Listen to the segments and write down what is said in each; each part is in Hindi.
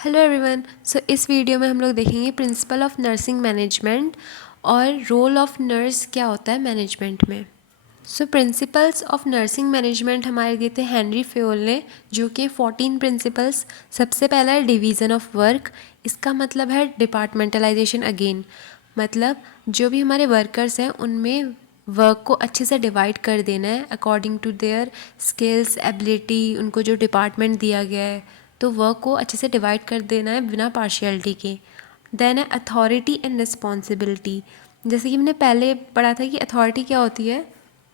Hello everyone. सो इस वीडियो में हम लोग देखेंगे प्रिंसिपल ऑफ नर्सिंग मैनेजमेंट और रोल ऑफ नर्स क्या होता है मैनेजमेंट में। सो प्रिंसिपल्स ऑफ नर्सिंग मैनेजमेंट हमारे दिए थे हेनरी फेयोल ने, जो कि 14 प्रिंसिपल्स। सबसे पहला है डिवीज़न ऑफ वर्क। इसका मतलब है डिपार्टमेंटलाइजेशन अगेन, मतलब जो भी हमारे वर्कर्स हैं उनमें वर्क को अच्छे से डिवाइड कर देना है according to their skills ability. उनको जो डिपार्टमेंट दिया गया है तो वर्क को अच्छे से डिवाइड कर देना है बिना पार्शियलिटी के। देन है अथॉरिटी एंड रिस्पॉन्सिबिलिटी। जैसे कि हमने पहले पढ़ा था कि अथॉरिटी क्या होती है,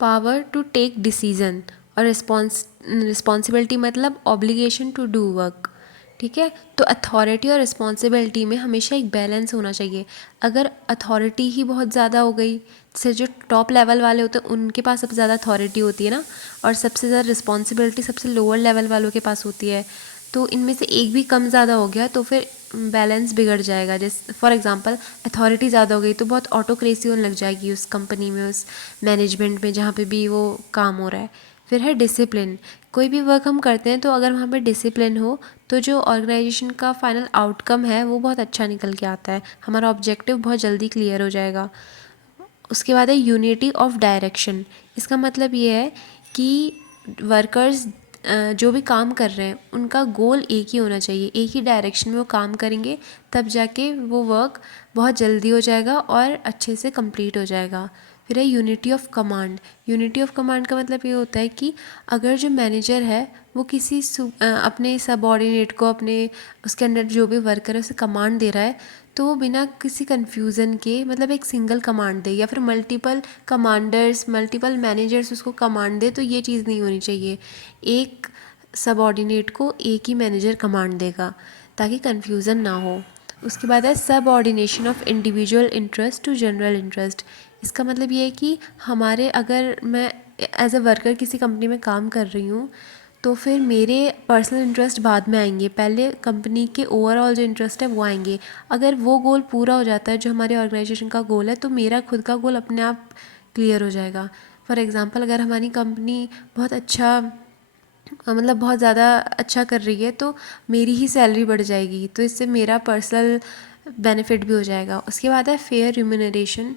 पावर टू टेक डिसीजन, और रिस्पॉन्सिबिलिटी मतलब ऑब्लिगेशन टू डू वर्क। ठीक है, तो अथॉरिटी और रिस्पॉन्सिबिलिटी में हमेशा एक बैलेंस होना चाहिए। अगर अथॉरिटी ही बहुत ज़्यादा हो गई, जैसे जो टॉप लेवल वाले होते हैं उनके पास सबसे ज़्यादा अथॉरिटी होती है ना, और सबसे ज़्यादा रिस्पॉन्सिबिलिटी सबसे लोअर लेवल वालों के पास होती है, तो इनमें से एक भी कम ज़्यादा हो गया तो फिर बैलेंस बिगड़ जाएगा। जैसे फॉर एग्जांपल अथॉरिटी ज़्यादा हो गई तो बहुत ऑटोक्रेसी होने लग जाएगी उस कंपनी में, उस मैनेजमेंट में जहाँ पे भी वो काम हो रहा है। फिर है डिसिप्लिन। कोई भी वर्क हम करते हैं तो अगर वहाँ पे डिसिप्लिन हो तो जो ऑर्गेनाइजेशन का फाइनल आउटकम है वो बहुत अच्छा निकल के आता है, हमारा ऑब्जेक्टिव बहुत जल्दी क्लियर हो जाएगा। उसके बाद है यूनिटी ऑफ डायरेक्शन। इसका मतलब ये है कि वर्कर्स जो भी काम कर रहे हैं उनका गोल एक ही होना चाहिए, एक ही डायरेक्शन में वो काम करेंगे, तब जाके वो वर्क बहुत जल्दी हो जाएगा और अच्छे से कंप्लीट हो जाएगा। फिर है unity of command. Unity of command का मतलब ये होता है कि अगर जो मैनेजर है वो किसी अपने सबऑर्डिनेट को, अपने उसके अंडर जो भी वर्कर है उसे कमांड दे रहा है, तो वो बिना किसी कन्फ्यूज़न के, मतलब एक सिंगल कमांड दे या फिर मल्टीपल कमांडर्स, मल्टीपल मैनेजर्स उसको कमांड दे, तो ये चीज़ नहीं होनी चाहिए। एक सबऑर्डिनेट को एक ही मैनेजर कमांड देगा ताकि कन्फ्यूज़न ना हो। उसके बाद है subordination of individual interest to general interest. इसका मतलब ये है कि हमारे, अगर मैं एज अ वर्कर किसी कंपनी में काम कर रही हूँ तो फिर मेरे पर्सनल इंटरेस्ट बाद में आएंगे, पहले कंपनी के ओवरऑल जो इंटरेस्ट है वो आएंगे। अगर वो गोल पूरा हो जाता है जो हमारे ऑर्गेनाइजेशन का गोल है, तो मेरा खुद का गोल अपने आप क्लियर हो जाएगा। फॉर एग्ज़ाम्पल अगर हमारी कंपनी बहुत अच्छा, मतलब बहुत ज़्यादा अच्छा कर रही है तो मेरी ही सैलरी बढ़ जाएगी, तो इससे मेरा पर्सनल बेनिफिट भी हो जाएगा। उसके बाद है फेयर रिम्यूनरेशन।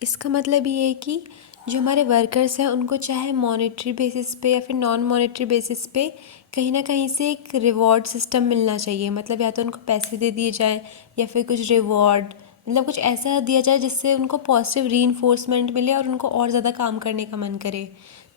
इसका मतलब ये है कि जो हमारे वर्कर्स हैं उनको चाहे मॉनेटरी बेसिस पे या फिर नॉन मॉनेटरी बेसिस पे कहीं ना कहीं से एक रिवॉर्ड सिस्टम मिलना चाहिए। मतलब या तो उनको पैसे दे दिए जाए या फिर कुछ रिवॉर्ड, मतलब कुछ ऐसा दिया जाए जिससे उनको पॉजिटिव रीइंफोर्समेंट मिले और उनको और ज़्यादा काम करने का मन करे,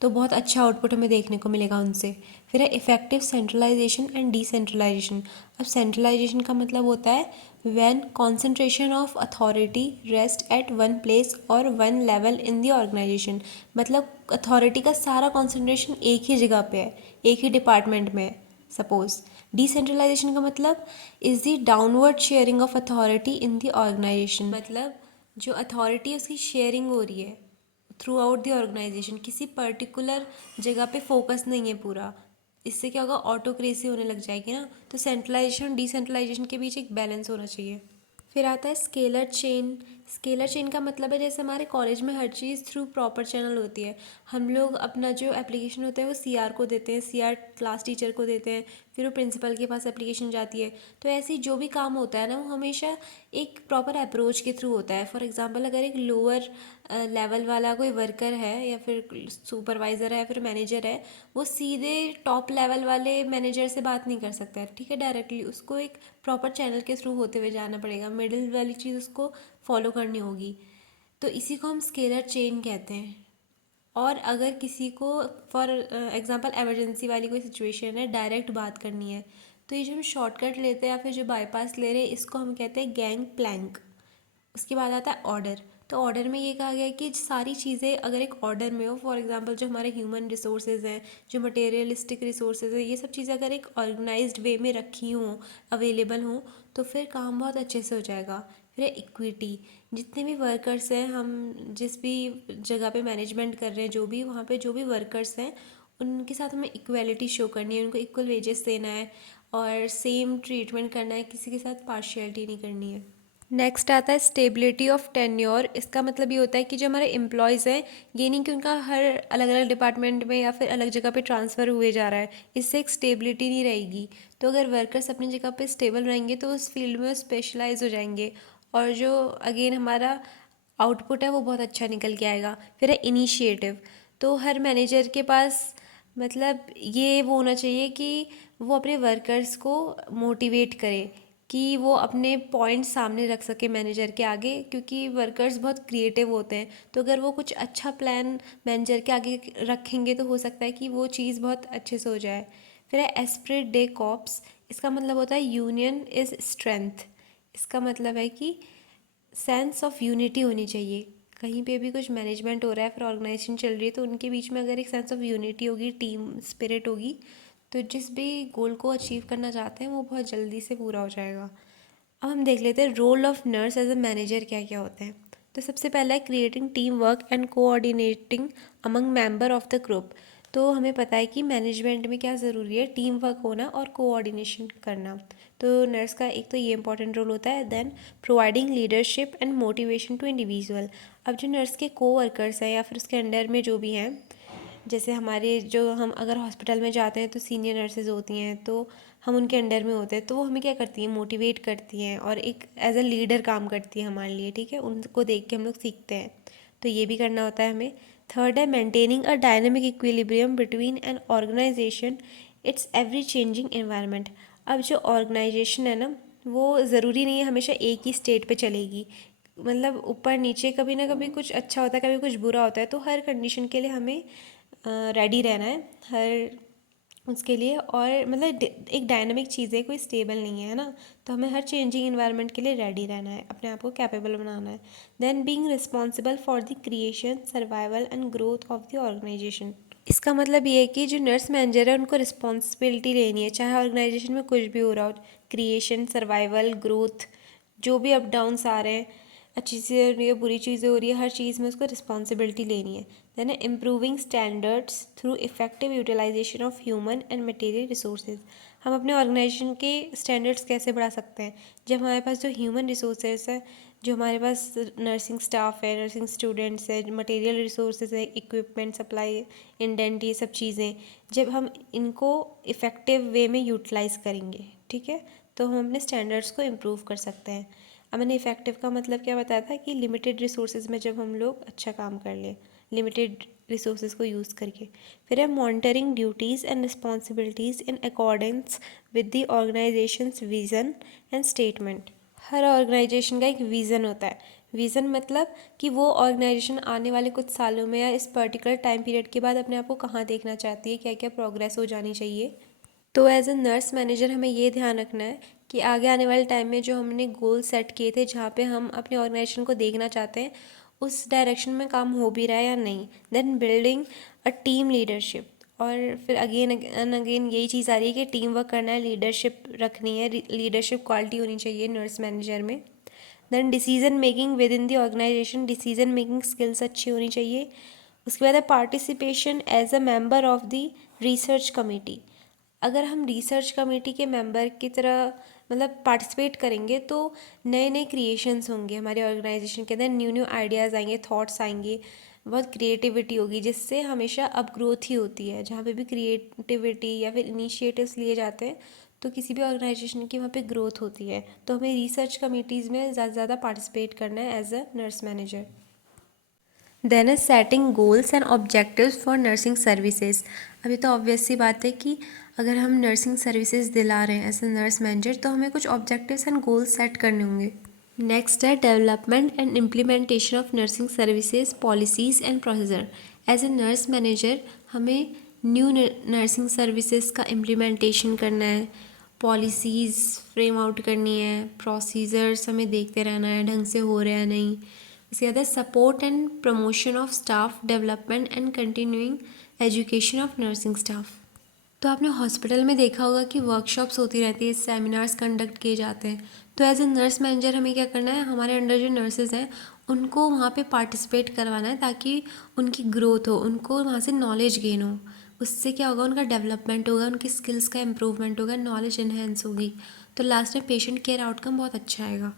तो बहुत अच्छा आउटपुट हमें देखने को मिलेगा उनसे। फिर है इफेक्टिव सेंट्रलाइजेशन एंड डिसेंट्रलाइजेशन। अब सेंट्रलाइजेशन का मतलब होता है when concentration of authority rest at one place और one level in the organisation. मतलब अथॉरिटी का सारा कॉन्सेंट्रेशन एक ही जगह पे है, एक ही डिपार्टमेंट में है सपोज। डिसेंट्रलाइजेशन का मतलब is the downward sharing of authority in the organisation. मतलब जो अथॉरिटी है उसकी शेयरिंग हो रही है थ्रू आउट द ऑर्गेनाइजेशन, किसी पर्टिकुलर जगह पे फोकस नहीं है पूरा। इससे क्या होगा, ऑटोक्रेसी होने लग जाएगी ना। तो सेंट्रलाइजेशन डिसेंट्रलाइजेशन के बीच एक बैलेंस होना चाहिए। फिर आता है स्केलर चेन। स्केलर चेन का मतलब है जैसे हमारे कॉलेज में हर चीज़ थ्रू प्रॉपर चैनल होती है। हम लोग अपना जो एप्लीकेशन होता है वो सीआर को देते हैं, सीआर क्लास टीचर को देते हैं, फिर वो प्रिंसिपल के पास एप्लीकेशन जाती है। तो ऐसे ही जो भी काम होता है ना वो हमेशा एक प्रॉपर अप्रोच के थ्रू होता है। फॉर एग्जांपल अगर एक लोअर लेवल वाला कोई वर्कर है या फिर सुपरवाइज़र है या फिर मैनेजर है, वो सीधे टॉप लेवल वाले मैनेजर से बात नहीं कर सकता है, ठीक है, डायरेक्टली उसको एक प्रॉपर चैनल के थ्रू होते हुए जाना पड़ेगा, मिडिल वाली चीज़ उसको फॉलो करनी होगी। तो इसी को हम स्केलर चेन कहते हैं। और अगर किसी को फॉर एग्जांपल इमरजेंसी वाली कोई सिचुएशन है, डायरेक्ट बात करनी है, तो ये जो हम शॉर्टकट लेते हैं या फिर जो बाईपास ले रहे हैं इसको हम कहते हैं गैंग प्लैंक। उसके बाद आता है ऑर्डर। तो ऑर्डर में ये कहा गया है कि सारी चीज़ें अगर एक ऑर्डर में हो, फॉर एग्जांपल जो हमारे ह्यूमन रिसोर्सेज हैं, जो मटेरियलिस्टिक रिसोर्सेज हैं, ये सब चीज़ें अगर एक ऑर्गेनाइज्ड वे में रखी हों, अवेलेबल हों, तो फिर काम बहुत अच्छे से हो जाएगा। फिर है इक्विटी। जितने भी वर्कर्स हैं, हम जिस भी जगह पे मैनेजमेंट कर रहे हैं, जो भी वहाँ पे जो भी वर्कर्स हैं उनके साथ हमें इक्वलिटी शो करनी है, उनको इक्वल वेजेस देना है और सेम ट्रीटमेंट करना है, किसी के साथ पार्शियलिटी नहीं करनी है। नेक्स्ट आता है स्टेबिलिटी ऑफ टेन्योर। इसका मतलब ये होता है कि जो हमारे एम्प्लॉयज़ हैं, ये नहीं कि उनका हर अलग अलग डिपार्टमेंट में या फिर अलग जगह पे ट्रांसफ़र हुए जा रहा है, इससे एक स्टेबिलिटी नहीं रहेगी। तो अगर वर्कर्स अपनी जगह पे स्टेबल रहेंगे तो उस फील्ड में वो स्पेशलाइज हो जाएंगे, और जो अगेन हमारा आउटपुट है वो बहुत अच्छा निकल के आएगा। फिर है इनिशिएटिव। तो हर मैनेजर के पास मतलब ये वो होना चाहिए कि वो अपने वर्कर्स को मोटिवेट करे, कि वो अपने पॉइंट सामने रख सके मैनेजर के आगे, क्योंकि वर्कर्स बहुत क्रिएटिव होते हैं। तो अगर वो कुछ अच्छा प्लान मैनेजर के आगे रखेंगे तो हो सकता है कि वो चीज़ बहुत अच्छे से हो जाए। फिर है एस्पिरिट डे कॉप्स। इसका मतलब होता है यूनियन इज़ स्ट्रेंथ। इसका मतलब है कि सेंस ऑफ यूनिटी होनी चाहिए। कहीं पे भी कुछ मैनेजमेंट हो रहा है, फिर ऑर्गेनाइजेशन चल रही है, तो उनके बीच में अगर एक सेंस ऑफ यूनिटी होगी, टीम स्पिरिट होगी, तो जिस भी गोल को अचीव करना चाहते हैं वो बहुत जल्दी से पूरा हो जाएगा। अब हम देख लेते हैं role of nurse as a manager क्या क्या होते हैं। तो सबसे पहला है creating team work and coordinating among member of the group. तो हमें पता है कि मैनेजमेंट में क्या ज़रूरी है, टीम वर्क होना और कोऑर्डिनेशन करना। तो नर्स का एक तो ये इंपॉर्टेंट रोल होता है। Then providing leadership and motivation to individual. अब जो नर्स के को वर्कर्स हैं या फिर उसके अंडर में जो भी हैं, जैसे हमारे जो हम अगर हॉस्पिटल में जाते हैं तो सीनियर नर्सेज होती हैं, तो हम उनके अंडर में होते हैं, तो वो हमें क्या करती हैं, मोटिवेट करती हैं और एक एज अ लीडर काम करती है हमारे लिए। ठीक है, उनको देख के हम लोग सीखते हैं, तो ये भी करना होता है हमें। थर्ड है maintaining a dynamic equilibrium between an organization its every changing environment. अब जो ऑर्गेनाइजेशन है ना, वो ज़रूरी नहीं है हमेशा एक ही स्टेट पे चलेगी, मतलब ऊपर नीचे कभी ना कभी कुछ अच्छा होता है, कभी कुछ बुरा होता है। तो हर कंडीशन के लिए हमें रेडी रहना है, हर उसके लिए। और मतलब एक डायनामिक चीज़ है, कोई स्टेबल नहीं है ना, तो हमें हर चेंजिंग इन्वायरमेंट के लिए रेडी रहना है, अपने आप को कैपेबल बनाना है। Then being responsible for the creation, survival and growth of the organization. इसका मतलब ये है कि जो नर्स मैनेजर है उनको रिस्पॉन्सिबिलिटी लेनी है, चाहे ऑर्गेनाइजेशन में कुछ भी हो रहा हो, क्रिएशन, सर्वाइवल, ग्रोथ, जो भी अप डाउन्स आ रहे हैं, अच्छी चीज़ें हो रही है, बुरी चीज़ें हो रही है, हर चीज़ में उसको रिस्पॉन्सिबिलिटी लेनी है। Then improving standards through effective utilization of human and material resources. हम अपने ऑर्गेनाइजेशन के स्टैंडर्ड्स कैसे बढ़ा सकते हैं, जब हमारे पास जो ह्यूमन रिसोर्सेज है, जो हमारे पास नर्सिंग स्टाफ है, नर्सिंग स्टूडेंट्स है, मटेरियल रिसोर्सेज है, इक्विपमेंट सप्लाई, इंडेंट, ये सब चीज़ें, जब हम इनको इफ़ेक्टिव वे में यूटिलाइज़ करेंगे, ठीक है, तो हम अपने स्टैंडर्ड्स को इम्प्रूव कर सकते हैं। अब मैंने इफ़ेक्टिव का मतलब क्या बताया था कि लिमिटेड रिसोर्सेज में जब हम लोग अच्छा काम कर लें, लिमिटेड रिसोर्सेज को यूज़ करके। फिर है monitoring duties and responsibilities in accordance with the organization's vision and statement. हर ऑर्गेनाइजेशन का एक विज़न होता है। विज़न मतलब कि वो ऑर्गेनाइजेशन आने वाले कुछ सालों में या इस पर्टिकुलर टाइम पीरियड के बाद अपने आप को कहाँ देखना चाहती है, क्या क्या प्रोग्रेस हो जानी चाहिए। तो एज अ नर्स मैनेजर हमें ये ध्यान रखना है कि आगे आने वाले टाइम में जो हमने गोल सेट किए थे, जहाँ पे हम अपने ऑर्गेनाइजेशन को देखना चाहते हैं, उस डायरेक्शन में काम हो भी रहा है या नहीं। Then building a team leadership. और फिर अगेन एंड अगेन यही चीज़ आ रही है कि टीम वर्क करना है, लीडरशिप रखनी है, लीडरशिप क्वालिटी होनी चाहिए नर्स मैनेजर में। Then decision making within the organization, decision making skills अच्छी होनी चाहिए। उसके बाद है participation as a member of the research committee. अगर हम रिसर्च कमेटी के मेंबर की तरह मतलब पार्टिसिपेट करेंगे, तो नए नए क्रिएशंस होंगे हमारे ऑर्गेनाइजेशन के अंदर, न्यू न्यू आइडियाज़ आएंगे, थॉट्स आएंगे, बहुत क्रिएटिविटी होगी, जिससे हमेशा अप ग्रोथ ही होती है। जहाँ पे भी क्रिएटिविटी या फिर इनिशिएटिव्स लिए जाते हैं, तो किसी भी ऑर्गेनाइजेशन की वहाँ पे ग्रोथ होती है। तो हमें रिसर्च कमेटीज़ में ज़्यादा से ज़्यादा पार्टिसिपेट करना है as a nurse manager. Then is setting goals and objectives for nursing services. अभी तो ऑब्वियस सी बात है कि अगर हम नर्सिंग सर्विसेज दिला रहे हैं एज ए नर्स मैनेजर, तो हमें कुछ ऑब्जेक्टिव्स एंड गोल्स सेट करने होंगे। नेक्स्ट है development and implementation of nursing services policies and procedure. As a nurse manager हमें न्यू नर्सिंग सर्विसेज का इम्प्लीमेंटेशन करना है, पॉलिसीज़ फ्रेम आउट करनी है, प्रोसीजर्स हमें देखते रहना है ढंग से हो रहा है नहीं। इसके बाद है support and promotion of staff development and continuing education of nursing staff. तो आपने हॉस्पिटल में देखा होगा कि वर्कशॉप्स होती रहती है, सेमिनार्स कंडक्ट किए जाते हैं। तो एज ए नर्स मैनेजर हमें क्या करना है, हमारे अंडर जो नर्सेज हैं उनको वहाँ पे पार्टिसिपेट करवाना है, ताकि उनकी ग्रोथ हो, उनको वहाँ से नॉलेज गेन हो। उससे क्या होगा, उनका डेवलपमेंट होगा, उनकी स्किल्स का इम्प्रूवमेंट होगा, नॉलेज इन्हेंस होगी, तो लास्ट में पेशेंट केयर आउटकम बहुत अच्छा आएगा।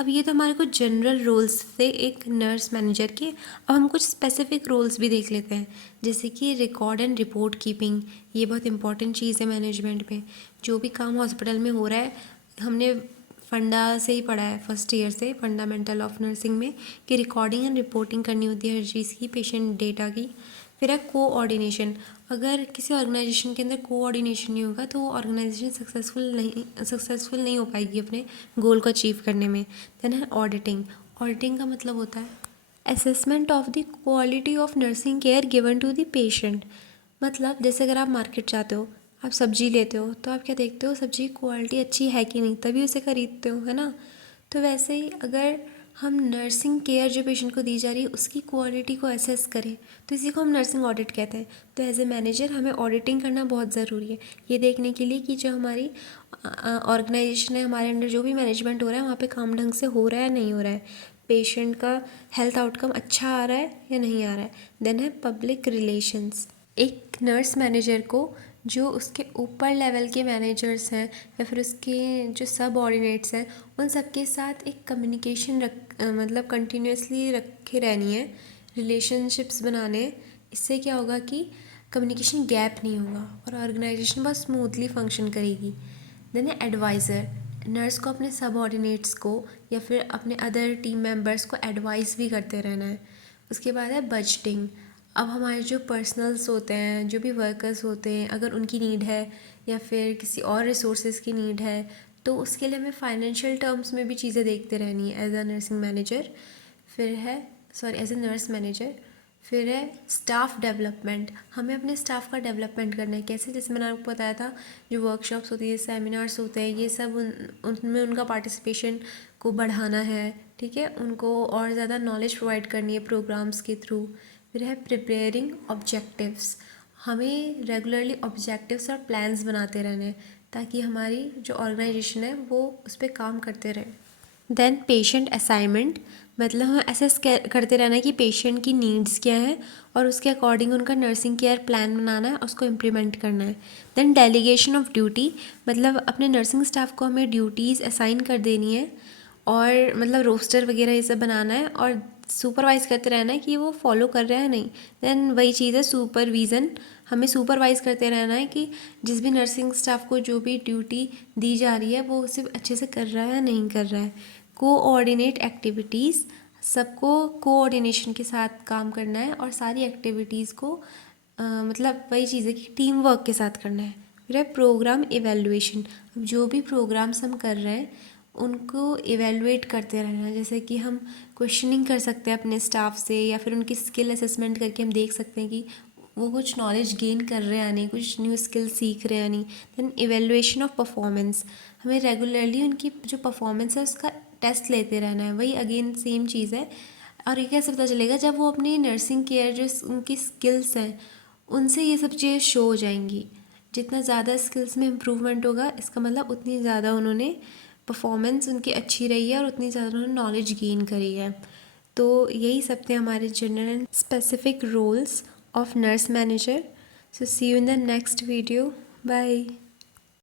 अब ये तो हमारे कुछ जनरल रोल्स थे एक नर्स मैनेजर के। अब हम कुछ स्पेसिफिक रोल्स भी देख लेते हैं, जैसे कि रिकॉर्ड एंड रिपोर्ट कीपिंग। ये बहुत इंपॉर्टेंट चीज़ है मैनेजमेंट में। जो भी काम हॉस्पिटल में हो रहा है, हमने फंडा से ही पढ़ा है, फर्स्ट ईयर से, फंडामेंटल ऑफ नर्सिंग में, कि रिकॉर्डिंग एंड रिपोर्टिंग करनी होती है हर चीज़ की, पेशेंट डेटा की। फिर है कोऑर्डिनेशन। अगर किसी ऑर्गेनाइजेशन के अंदर कोऑर्डिनेशन नहीं होगा तो वो ऑर्गेनाइजेशन सक्सेसफुल नहीं हो पाएगी अपने गोल को अचीव करने में। देन है ऑडिटिंग। ऑडिटिंग का मतलब होता है assessment of the quality of nursing care given to the patient. मतलब जैसे अगर आप मार्केट जाते हो, आप सब्जी लेते हो, तो आप क्या देखते हो, सब्जी की क्वालिटी अच्छी है कि नहीं, तभी उसे खरीदते हो, है ना। तो वैसे ही अगर हम नर्सिंग केयर जो पेशेंट को दी जा रही है उसकी क्वालिटी को असेस करें, तो इसी को हम नर्सिंग ऑडिट कहते हैं। तो एज ए मैनेजर हमें ऑडिटिंग करना बहुत ज़रूरी है, ये देखने के लिए कि जो हमारी ऑर्गेनाइजेशन है, हमारे अंडर जो भी मैनेजमेंट हो रहा है वहाँ पे काम ढंग से हो रहा है नहीं हो रहा है, पेशेंट का हेल्थ आउटकम अच्छा आ रहा है या नहीं आ रहा है। देन है पब्लिक रिलेशंस। एक नर्स मैनेजर को जो उसके ऊपर लेवल के मैनेजर्स हैं या फिर उसके जो सब ऑर्डिनेट्स हैं, उन सबके साथ एक कम्युनिकेशन मतलब कंटिन्यूसली रखे रहनी है, रिलेशनशिप्स बनाने। इससे क्या होगा कि कम्युनिकेशन गैप नहीं होगा और ऑर्गेनाइजेशन बहुत स्मूथली फंक्शन करेगी। देन है एडवाइज़र। नर्स को अपने सब ऑर्डिनेट्स को या फिर अपने अदर टीम मेंबर्स को एडवाइस भी करते रहना है। उसके बाद है बजटिंग। अब हमारे जो पर्सनल्स होते हैं, जो भी वर्कर्स होते हैं, अगर उनकी नीड है या फिर किसी और रिसोर्सेज की नीड है, तो उसके लिए हमें फाइनेंशियल टर्म्स में भी चीज़ें देखते रहनी है एज अ नर्सिंग मैनेजर। फिर है एज ए नर्स मैनेजर। फिर है स्टाफ डेवलपमेंट। हमें अपने स्टाफ का डेवलपमेंट करना है। कैसे? जैसे मैंने आपको बताया था, जो वर्कशॉप्स होती है, सेमिनार्स होते हैं, ये सब उनमें उनका पार्टिसिपेशन को बढ़ाना है, ठीक है, उनको और ज़्यादा नॉलेज प्रोवाइड करनी है प्रोग्राम्स के थ्रू। फिर है प्रिपेयरिंग ऑब्जेक्टिव्स। हमें रेगुलरली ऑब्जेक्टिव्स और प्लान्स बनाते रहने हैं ताकि हमारी जो ऑर्गेनाइजेशन है वो उस पर काम करते रहे। Then patient assignment. मतलब हमें असेस करते रहना है कि पेशेंट की नीड्स क्या है और उसके अकॉर्डिंग उनका नर्सिंग केयर प्लान बनाना है, उसको इम्प्लीमेंट करना है। Then delegation of duty. मतलब अपने नर्सिंग स्टाफ को हमें ड्यूटीज़ असाइन कर देनी है और मतलब रोस्टर वगैरह ये सब बनाना है और सुपरवाइज़ करते रहना है कि वो फॉलो कर रहा है नहीं। देन वही चीज़ है सुपरविज़न। हमें सुपरवाइज़ करते रहना है कि जिस भी नर्सिंग स्टाफ को जो भी ड्यूटी दी जा रही है वो उसे अच्छे से कर रहा है या नहीं कर रहा है। Coordinate activities. सबको कोऑर्डिनेशन के साथ काम करना है और सारी एक्टिविटीज़ को मतलब वही चीज़ है कि टीम वर्क के साथ करना है। फिर है प्रोग्राम इवेलुएशन। अब जो भी प्रोग्राम्स हम कर रहे हैं उनको इवेलुएट करते रहना है। जैसे कि हम क्वेश्चनिंग कर सकते हैं अपने स्टाफ से या फिर उनकी स्किल असेसमेंट करके हम देख सकते हैं कि वो कुछ नॉलेज गेन कर रहे हैं या नहीं, कुछ न्यू स्किल सीख रहे हैं या नहीं। Then evaluation of performance. हमें रेगुलरली उनकी जो परफॉर्मेंस है उसका टेस्ट लेते रहना है। वही अगेन सेम चीज़ है। और ये कैसे पता चलेगा? जब वो अपनी नर्सिंग केयर जो उनकी स्किल्स हैं उनसे ये सब चीज़ें शो हो जाएंगी। जितना ज़्यादा स्किल्स में इम्प्रूवमेंट होगा इसका मतलब उतनी ज़्यादा उन्होंने परफॉर्मेंस उनकी अच्छी रही है और उतनी ज़्यादा उन्होंने नॉलेज गेन करी है। तो यही सब थे हमारे general and specific roles of nurse manager. So see you in the next video. Bye.